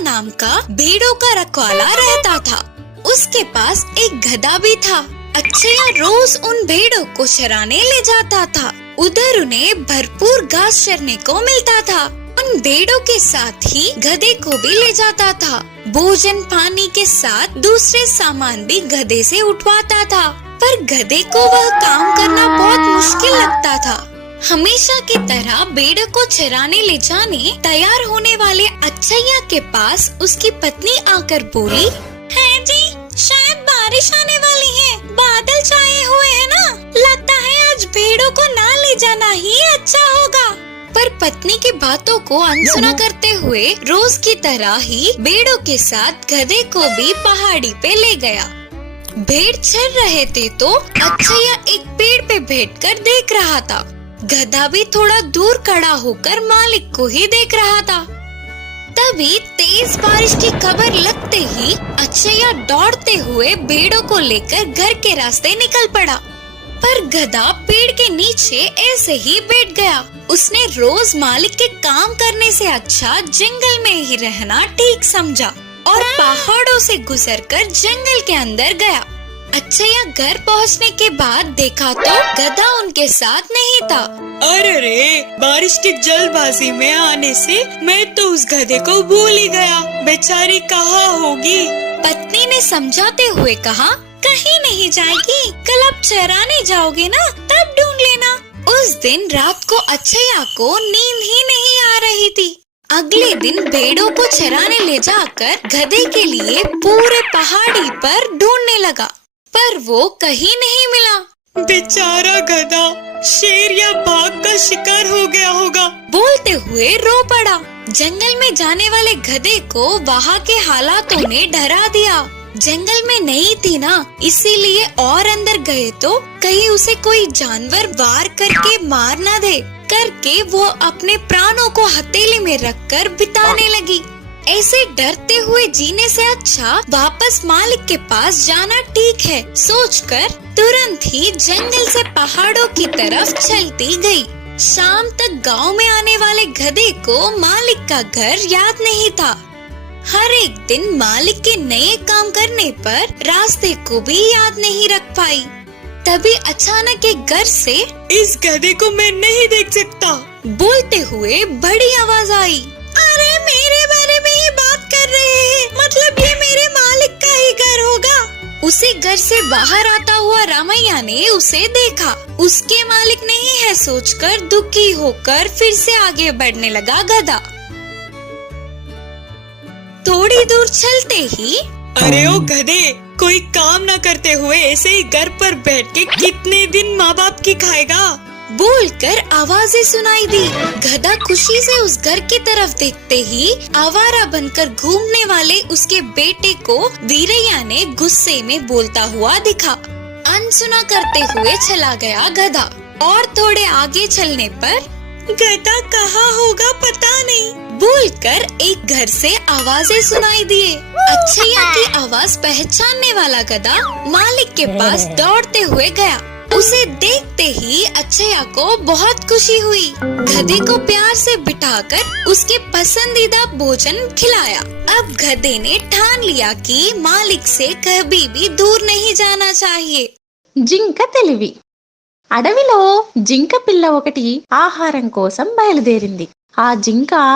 नाम का भेड़ों का रखवाला रहता था। उसके पास एक गधा भी था। अक्षया रोज उन भेड़ों को चराने ले जाता था। उधर उन्हें भरपूर घास चरने को मिलता था। उन भेड़ों के साथ ही गधे को भी ले जाता था। भोजन पानी के साथ दूसरे सामान भी गधे से उठवाता था, पर गधे को वह काम करना बहुत मुश्किल लगता था। हमेशा की तरह भेड़ों को चराने ले जाने तैयार होने वाले अक्षया के पास उसकी पत्नी आकर बोली, है जी, शायद बारिश आने वाली है। बादल छाए हुए हैं ना, लगता है आज भेड़ों को ना ले जाना ही अच्छा होगा। पर पत्नी की बातों को अनसुना करते हुए रोज की तरह ही भेड़ों के साथ गधे को भी पहाड़ी पे ले गया। भेड़ चर रहे थे तो अक्षया एक पेड़ पे बैठकर देख रहा था। गधा भी थोड़ा दूर खड़ा होकर मालिक को ही देख रहा था। तभी तेज बारिश की खबर लगते ही अक्षया दौड़ते हुए भेड़ों को लेकर घर के रास्ते निकल पड़ा। पर गधा पेड़ के नीचे ऐसे ही बैठ गया। उसने रोज मालिक के काम करने से अच्छा जंगल में ही रहना ठीक समझा और पहाड़ों से गुजरकर जंगल के अंदर गया। अक्षया घर पहुंचने के बाद देखा तो गधा उनके साथ नहीं था। अरे रे, बारिश की जल्दबाजी में आने से मैं तो उस गधे को भूल ही गया। बेचारी कहाँ होगी? पत्नी ने समझाते हुए कहा, कहीं नहीं जाएगी, कल आप चराने जाओगे ना, तब ढूंढ लेना। उस दिन रात को अक्षया को नींद ही नहीं आ रही थी। अगले दिन भेड़ों को चराने ले जाकर गधे के लिए पूरे पहाड़ी पर ढूंढने लगा, पर वो कहीं नहीं मिला। बेचारा गधा शेर या बाघ का शिकार हो गया होगा, बोलते हुए रो पड़ा। जंगल में जाने वाले गधे को वहाँ के हालातों ने डरा दिया। जंगल में नहीं थी ना, इसीलिए और अंदर गए तो कहीं उसे कोई जानवर वार करके मार न दे करके वो अपने प्राणों को हथेली में रखकर बिताने लगी। ऐसे डरते हुए जीने से अच्छा वापस मालिक के पास जाना ठीक है सोचकर तुरंत ही जंगल से पहाड़ों की तरफ चलती गई। शाम तक गांव में आने वाले गधे को मालिक का घर याद नहीं था। हर एक दिन मालिक के नए काम करने पर रास्ते को भी याद नहीं रख पाई। तभी अचानक एक घर से, इस गधे को मैं नहीं देख सकता, बोलते हुए बड़ी आवाज आई। अरे मेरे बारे में ही बात कर रहे हैं, मतलब ये मेरे मालिक का ही घर होगा। उसे घर से बाहर आता हुआ रामैया ने उसे देखा। उसके मालिक नहीं है सोचकर दुखी होकर फिर से आगे बढ़ने लगा गधा। थोड़ी दूर चलते ही, अरे ओ गधे, कोई काम न करते हुए ऐसे ही घर पर बैठ के कितने दिन माँ बाप की खाएगा? बोलकर आवाजें सुनाई दी। गधा खुशी से उस घर की तरफ देखते ही आवारा बनकर घूमने वाले उसके बेटे को वीरैया ने गुस्से में बोलता हुआ दिखा। अनसुना करते हुए चला गया गधा। और थोड़े आगे चलने पर, गधा कहाँ होगा पता नहीं, बोलकर एक घर से आवाजें सुनाई दिए। अक्षया की आवाज पहचानने वाला गधा मालिक के पास दौड़ते हुए गया। उसे देखते ही अक्षया को बहुत खुशी हुई। गधे को प्यार से बिठाकर उसके पसंदीदा भोजन खिलाया। अब गधे ने ठान लिया कि मालिक से कभी भी दूर नहीं जाना चाहिए। జింక తెలివి. అడవిలో జింక పిల్ల ఒకటి ఆహారం కోసం బయలుదేరింది. ఆ జింక